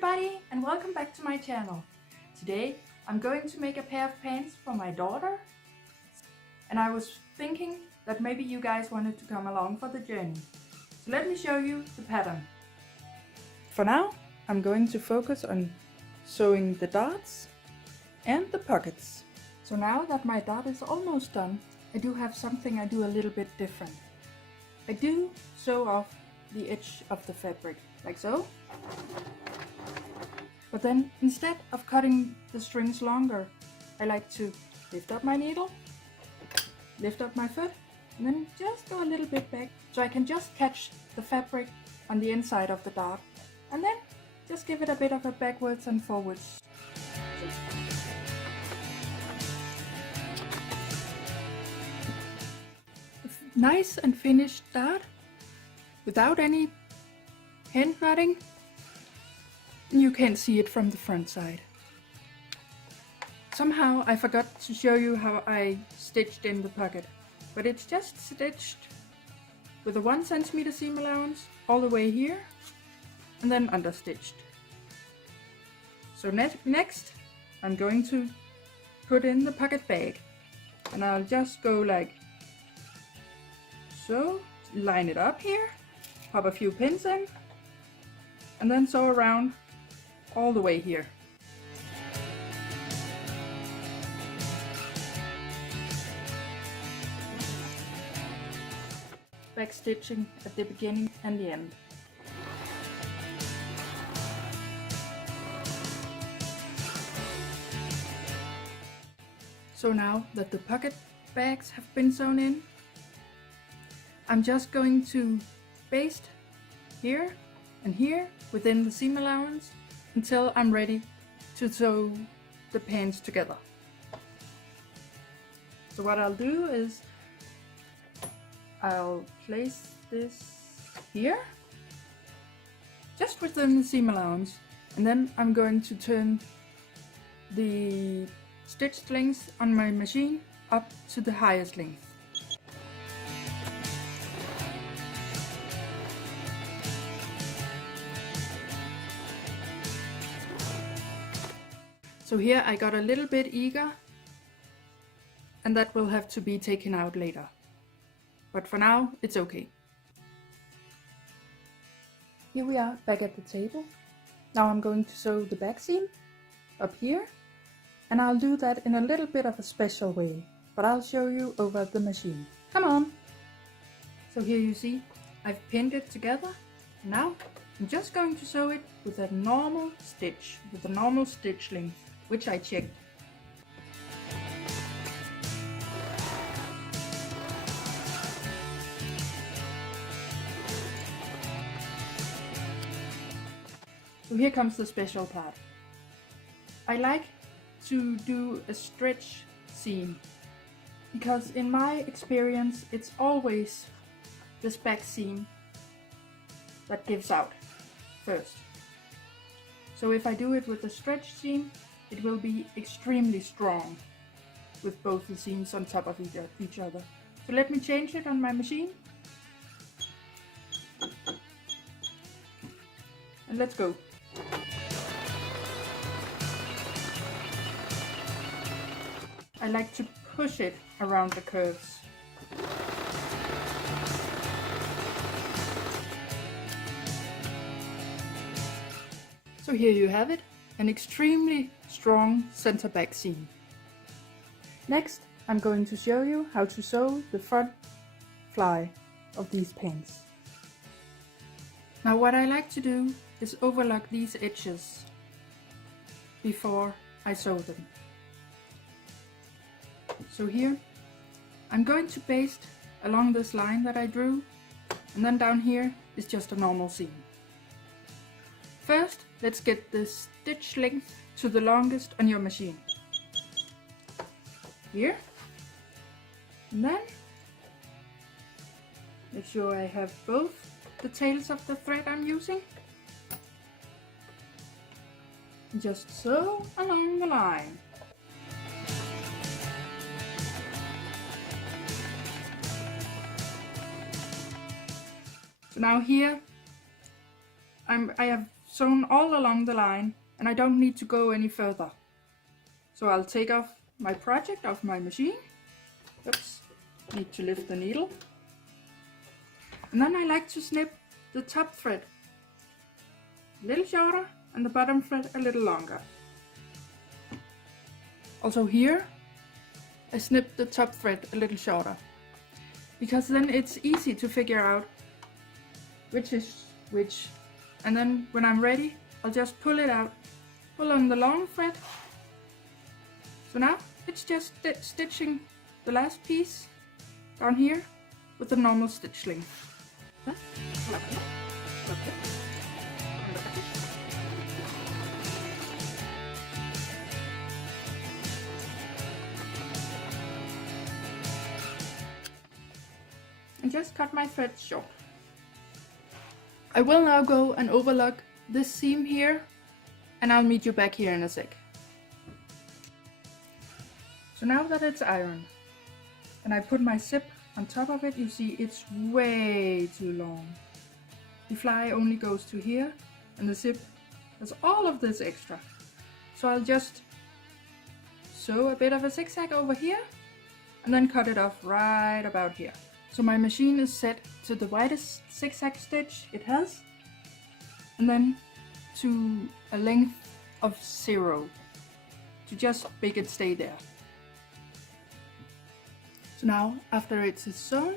everybody and welcome back to my channel. Today I'm going to make a pair of pants for my daughter, and I was thinking that maybe you guys wanted to come along for the journey. So let me show you the pattern. For now I'm going to focus on sewing the darts and the pockets. So now that my dart is almost done, I do have something I do a little bit different. I do sew off the edge of the fabric, like so. But then instead of cutting the strings longer, I like to lift up my needle, lift up my foot, and then just go a little bit back so I can just catch the fabric on the inside of the dart, and then just give it a bit of a backwards and forwards. Nice and finished dart without any hand knotting. And you can't see it from the front side. Somehow I forgot to show you how I stitched in the pocket, but it's just stitched with a 1 centimeter seam allowance all the way here and then understitched. So next I'm going to put in the pocket bag, and I'll just go like so, line it up here, pop a few pins in, and then sew around all the way here. Back stitching at the beginning and the end. So now that the pocket bags have been sewn in, I'm just going to baste here and here within the seam allowance until I'm ready to sew the pants together. So what I'll do is I'll place this here just within the seam allowance, and then I'm going to turn the stitched length on my machine up to the highest length. So here I got a little bit eager, and that will have to be taken out later. But for now, it's okay. Here we are back at the table. Now I'm going to sew the back seam up here, and I'll do that in a little bit of a special way, but I'll show you over the machine. Come on! So here you see, I've pinned it together. Now I'm just going to sew it with a normal stitch, with a normal stitch length, which I checked. So here comes the special part. I like to do a stretch seam because in my experience it's always this back seam that gives out first. So if I do it with a stretch seam, it will be extremely strong with both the seams on top of each other. So let me change it on my machine. And let's go. I like to push it around the curves. So here you have it, an extremely strong center back seam. Next, I'm going to show you how to sew the front fly of these pants. Now what I like to do is overlock these edges before I sew them. So here I'm going to baste along this line that I drew, and then down here is just a normal seam. First, let's get the stitch length to the longest on your machine. Here. And then make sure I have both the tails of the thread I'm using. Just sew along the line. So now here I have sewn all along the line and I don't need to go any further. So I'll take off my project off my machine. Oops, need to lift the needle. And then I like to snip the top thread a little shorter and the bottom thread a little longer. Also here, I snip the top thread a little shorter, because then it's easy to figure out which is which. And then when I'm ready, I'll just pull it out, pull on the long thread. So now it's just stitching the last piece down here with the normal stitch length. And just cut my thread short. I will now go and overlock this seam here, and I'll meet you back here in a sec. So now that it's ironed and I put my zip on top of it, you see it's way too long. The fly only goes to here and the zip has all of this extra. So I'll just sew a bit of a zigzag over here and then cut it off right about here. So my machine is set to the widest zigzag stitch it has, and then to a length of 0 to just make it stay there. So now, after it's sewn,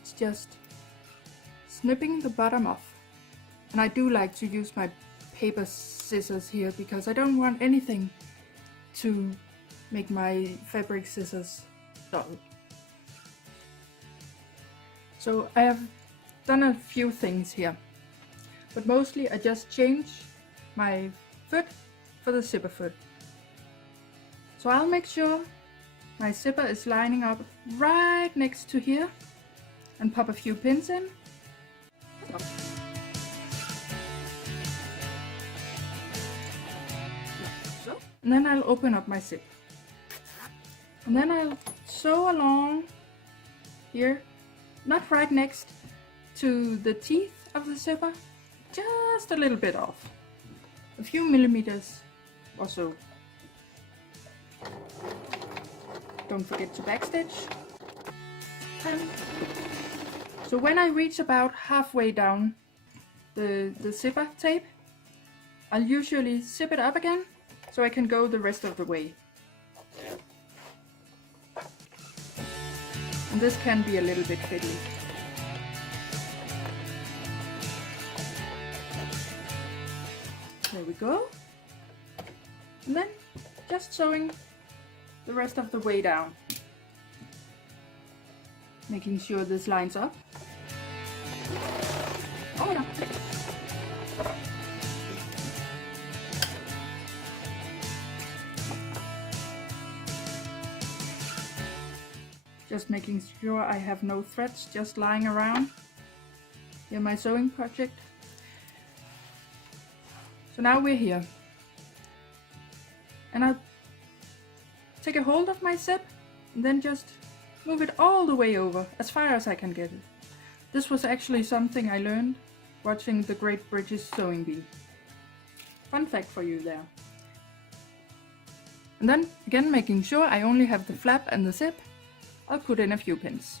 it's just snipping the bottom off. And I do like to use my paper scissors here because I don't want anything to make my fabric scissors dull. So I have done a few things here, but mostly I just change my foot for the zipper foot. So I'll make sure my zipper is lining up right next to here and pop a few pins in. And then I'll open up my zip. And then I'll sew along here, not right next to the teeth of the zipper, just a little bit off, a few millimeters or so. Don't forget to backstitch. So when I reach about halfway down the zipper tape, I'll usually zip it up again so I can go the rest of the way. And this can be a little bit fiddly. There we go. And then just sewing the rest of the way down, making sure this lines up. Oh yeah. Just making sure I have no threads just lying around. Here my sewing project. So now we're here. And I'll take a hold of my zip and then just move it all the way over, as far as I can get it. This was actually something I learned watching the Great British Sewing Bee. Fun fact for you there. And then again, making sure I only have the flap and the zip, I'll put in a few pins,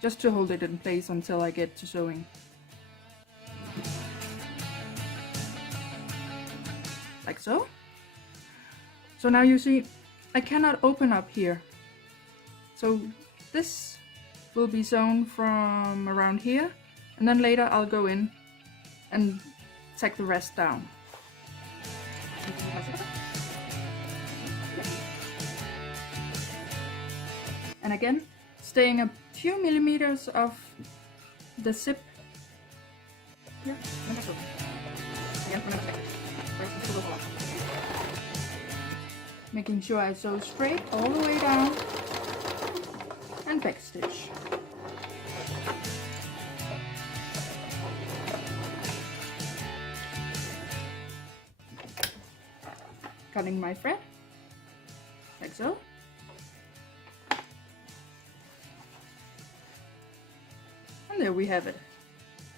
just to hold it in place until I get to sewing. Like so. So now you see, I cannot open up here. So this will be sewn from around here, and then later I'll go in and tack the rest down. And again, staying a few millimeters of the zip. Making sure I sew straight all the way down and backstitch. Cutting my thread, like so. And there we have it,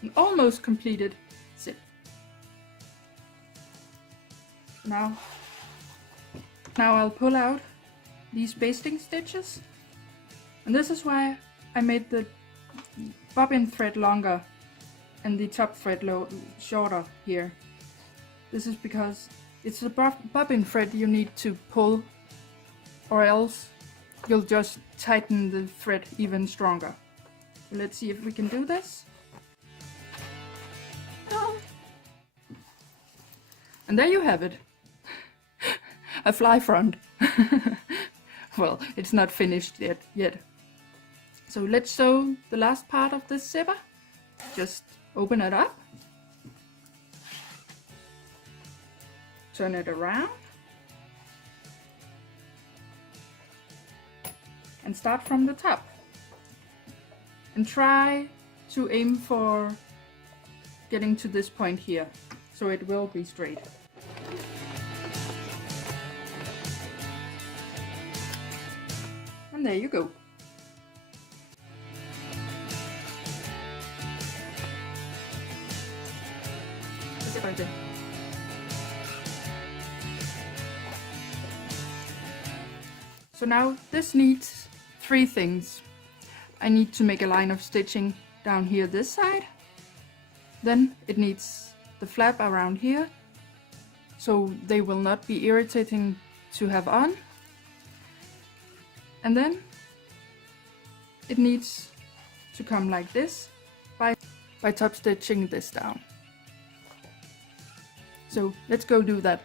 an almost completed zip. Now I'll pull out these basting stitches, and this is why I made the bobbin thread longer and the top thread shorter here. This is because it's the bobbin thread you need to pull, or else you'll just tighten the thread even stronger. Let's see if we can do this. And there you have it. A fly front. Well, it's not finished yet. So let's sew the last part of this zipper. Just open it up. Turn it around. And start from the top. And try to aim for getting to this point here, so it will be straight. And there you go. So now this needs 3 things. I need to make a line of stitching down here this side. Then it needs the flap around here, so they will not be irritating to have on. And then it needs to come like this by top stitching this down. So let's go do that.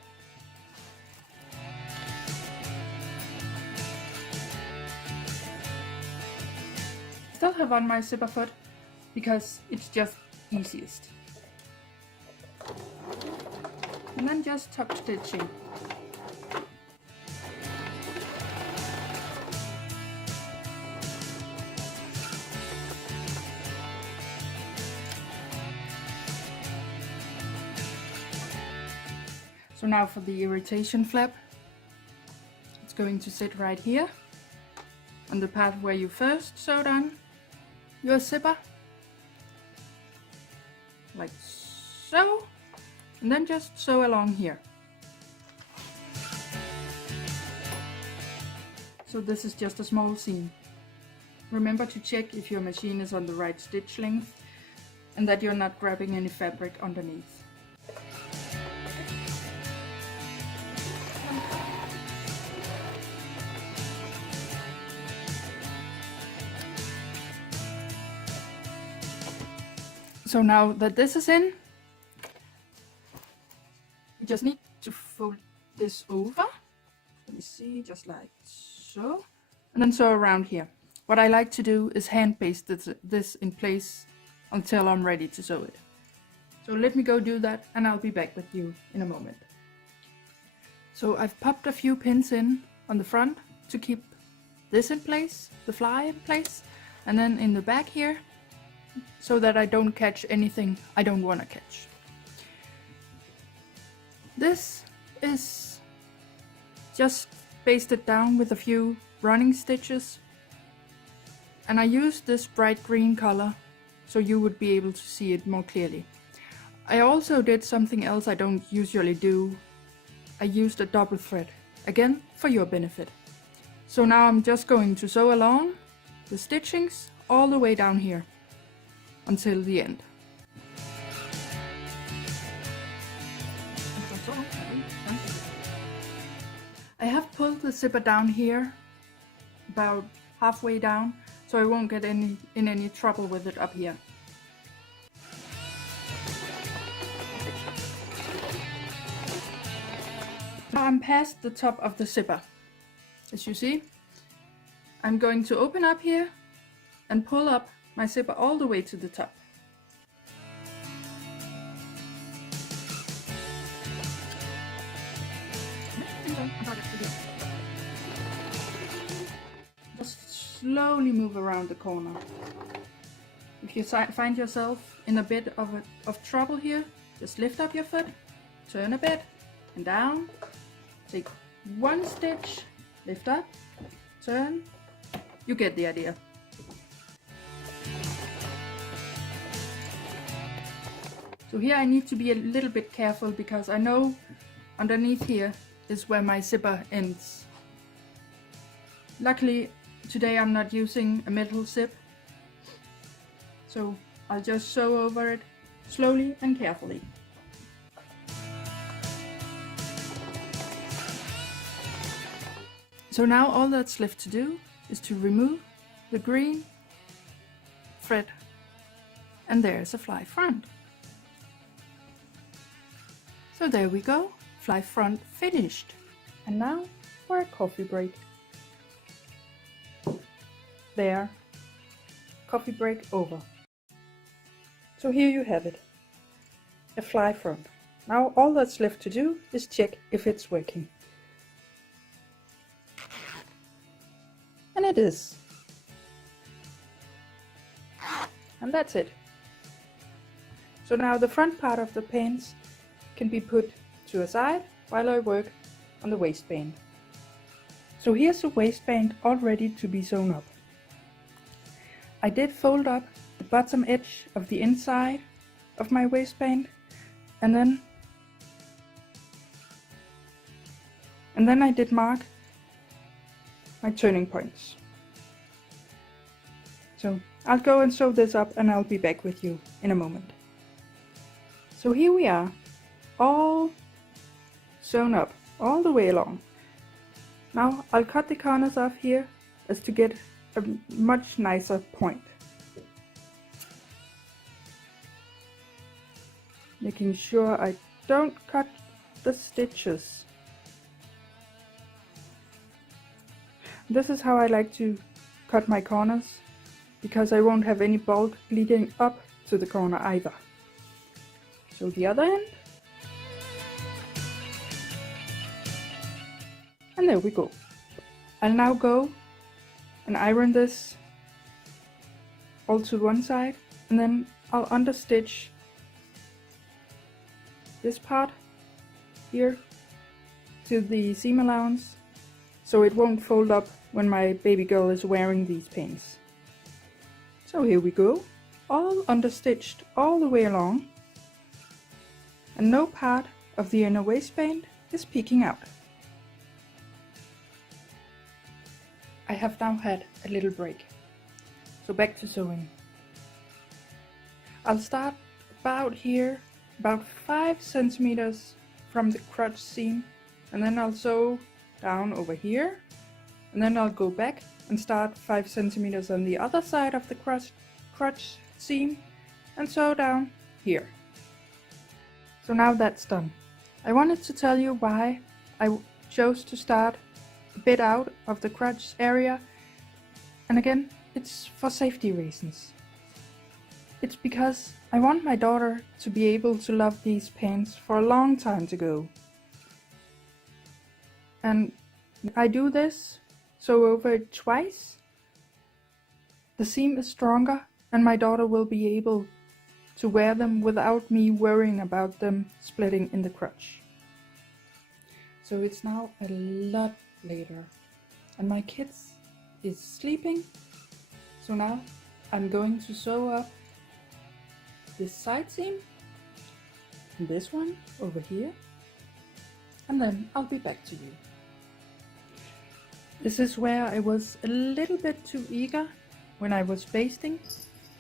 Still have on my zipper foot because it's just easiest. And then just top stitching. So now for the irritation flap. It's going to sit right here on the part where you first sewed on your zipper, like so, and then just sew along here. So this is just a small seam. Remember to check if your machine is on the right stitch length and that you're not grabbing any fabric underneath. So now that this is in, you just need to fold this over. Let me see, just like so. And then sew around here. What I like to do is hand paste this in place until I'm ready to sew it. So let me go do that and I'll be back with you in a moment. So I've popped a few pins in on the front to keep this in place, the fly in place, and then in the back here, so that I don't catch anything I don't want to catch. This is just basted down with a few running stitches, and I used this bright green color so you would be able to see it more clearly. I also did something else I don't usually do. I used a double thread, again for your benefit. So now I'm just going to sew along the stitchings all the way down here until the end. I have pulled the zipper down here about halfway down, so I won't get in any trouble with it up here. Now I'm past the top of the zipper. As you see, I'm going to open up here and pull up my zipper all the way to the top. Just slowly move around the corner. If you find yourself in a bit of trouble here, just lift up your foot, turn a bit and down, take one stitch, lift up, turn, you get the idea. So here I need to be a little bit careful because I know underneath here is where my zipper ends. Luckily today I'm not using a metal zip, so I'll just sew over it slowly and carefully. So now all that's left to do is to remove the green thread, and there's a fly front. So there we go, fly front finished. And now for a coffee break. There, coffee break over. So here you have it, a fly front. Now all that's left to do is check if it's working. And it is. And that's it. So now the front part of the pants can be put to a side while I work on the waistband. So here's the waistband all ready to be sewn up. I did fold up the bottom edge of the inside of my waistband, and then I did mark my turning points. So I'll go and sew this up and I'll be back with you in a moment. So here we are, all sewn up all the way along. Now I'll cut the corners off here as to get a much nicer point. Making sure I don't cut the stitches. This is how I like to cut my corners, because I won't have any bulk bleeding up to the corner either. So the other end. And there we go. I'll now go and iron this all to one side, and then I'll understitch this part here to the seam allowance, so it won't fold up when my baby girl is wearing these pants. So here we go, all understitched all the way along, and no part of the inner waistband is peeking out. I have now had a little break, so back to sewing. I'll start about here, about 5 centimeters from the crotch seam, and then I'll sew down over here, and then I'll go back and start 5 centimeters on the other side of the crotch seam and sew down here. So now that's done. I wanted to tell you why I chose to start a bit out of the crotch area, and again, it's for safety reasons. It's because I want my daughter to be able to love these pants for a long time to go. And I do this, sew over it twice. The seam is stronger and my daughter will be able to wear them without me worrying about them splitting in the crotch. So it's now a lot later and my kids is sleeping. So now I'm going to sew up this side seam and this one over here, and then I'll be back to you. This is where I was a little bit too eager when I was basting,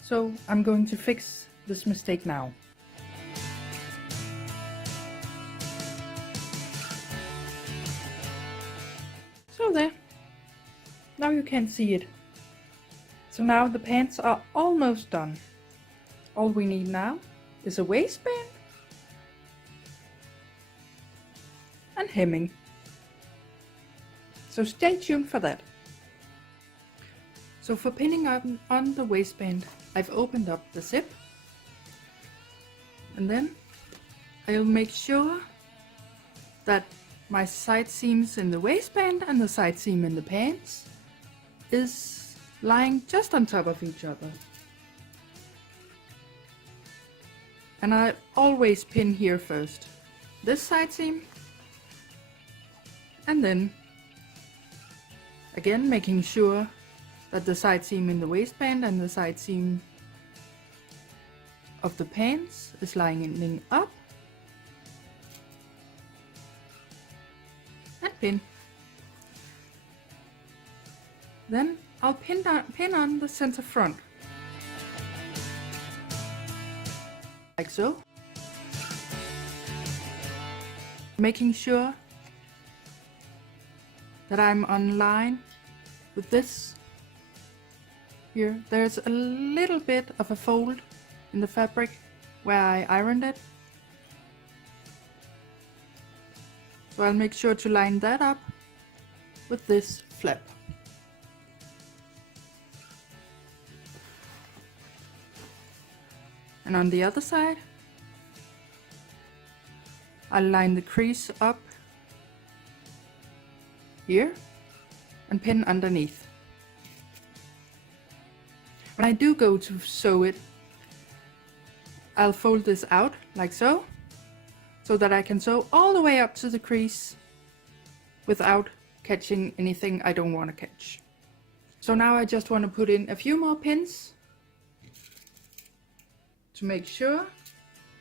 so I'm going to fix this mistake now. So there, now you can see it. So now the pants are almost done. All we need now is a waistband and hemming. So stay tuned for that. So for pinning on the waistband, I've opened up the zip, and then I'll make sure that my side seams in the waistband and the side seam in the pants is lying just on top of each other. And I always pin here first, this side seam, and then again making sure that the side seam in the waistband and the side seam of the pants is lining up. pin. Then I'll pin on the center front, like so, making sure that I'm on line with this. Here, there's a little bit of a fold in the fabric where I ironed it. So I'll make sure to line that up with this flap. And on the other side, I'll line the crease up here and pin underneath. When I do go to sew it, I'll fold this out like so that I can sew all the way up to the crease without catching anything I don't want to catch. So now I just want to put in a few more pins to make sure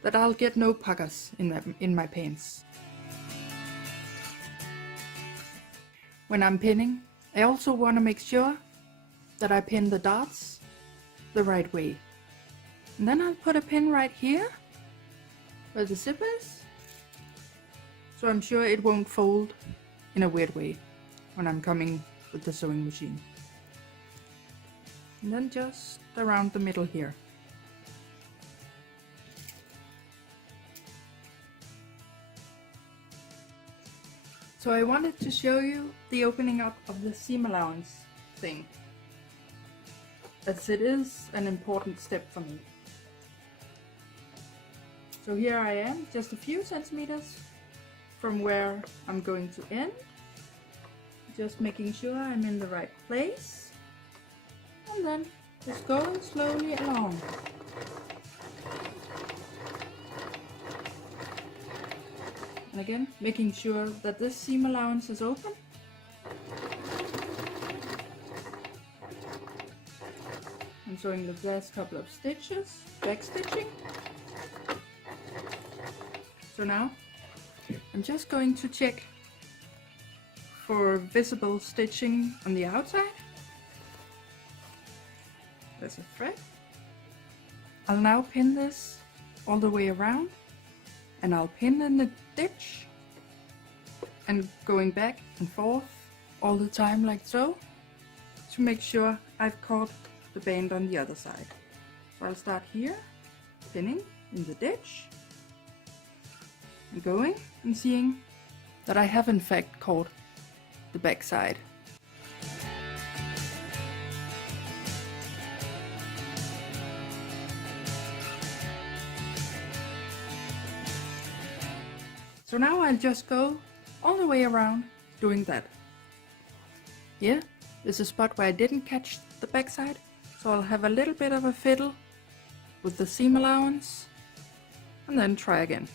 that I'll get no puckers in my pants. When I'm pinning, I also want to make sure that I pin the darts the right way. And then I'll put a pin right here where the zip is, so I'm sure it won't fold in a weird way when I'm coming with the sewing machine. And then just around the middle here. So I wanted to show you the opening up of the seam allowance thing, as it is an important step for me. So here I am, just a few centimeters from where I'm going to end, just making sure I'm in the right place, and then just going slowly along. And again, making sure that this seam allowance is open. I'm sewing the last couple of stitches, back stitching. So now I'm just going to check for visible stitching on the outside. There's a thread. I'll now pin this all the way around, and I'll pin in the ditch and going back and forth all the time like so, to make sure I've caught the band on the other side. So I'll start here, pinning in the ditch, and going and seeing that I have in fact caught the back side. So now I'll just go all the way around doing that. Here is a spot where I didn't catch the back side, so I'll have a little bit of a fiddle with the seam allowance and then try again.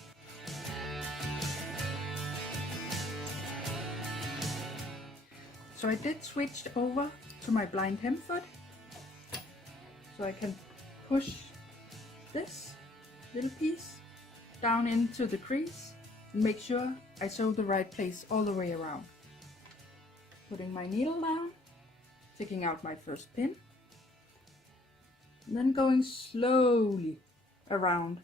So I did switch over to my blind hem foot, so I can push this little piece down into the crease and make sure I sew the right place all the way around. Putting my needle down, taking out my first pin, and then going slowly around.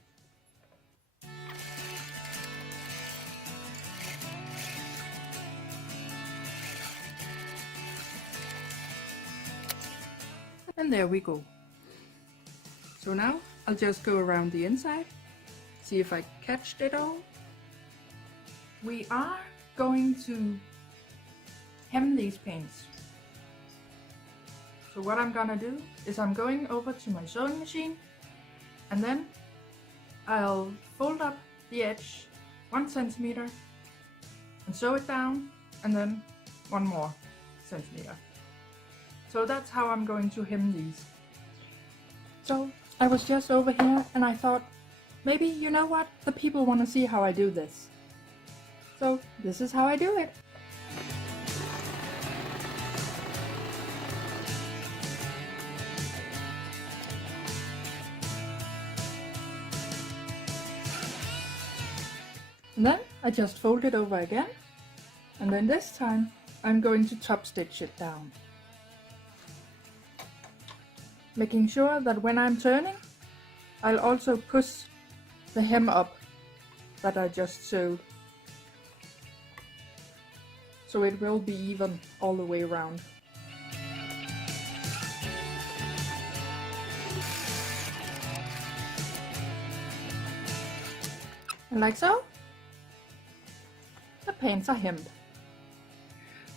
And there we go. So now I'll just go around the inside, see if I catched it all. We are going to hem these pins. So what I'm gonna do is I'm going over to my sewing machine, and then I'll fold up the edge 1 centimeter and sew it down, and then 1 more centimeter. So that's how I'm going to hem these. So I was just over here and I thought, maybe, you know what, the people want to see how I do this. So this is how I do it. And then I just fold it over again And then this time I'm going to top stitch it down, making sure that when I'm turning, I'll also push the hem up that I just sewed, so it will be even all the way around. And like so, the pants are hemmed.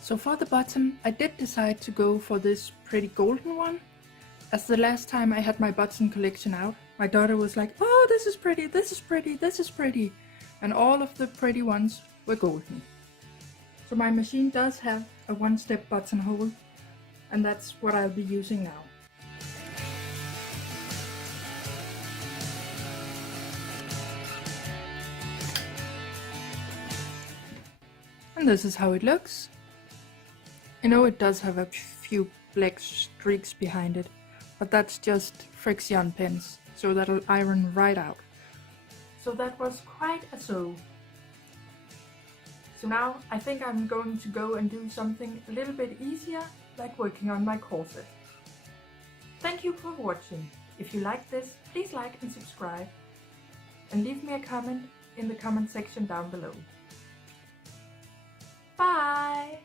So for the bottom, I did decide to go for this pretty golden one. As the last time I had my button collection out, my daughter was like, "Oh, this is pretty, this is pretty, this is pretty." And all of the pretty ones were golden. So my machine does have a one-step buttonhole, and that's what I'll be using now. And this is how it looks. I know it does have a few black streaks behind it, but that's just friction pins, so that'll iron right out. So that was quite a sew. So now I think I'm going to go and do something a little bit easier, like working on my corset. Thank you for watching. If you like this, please like and subscribe, and leave me a comment in the comment section down below. Bye!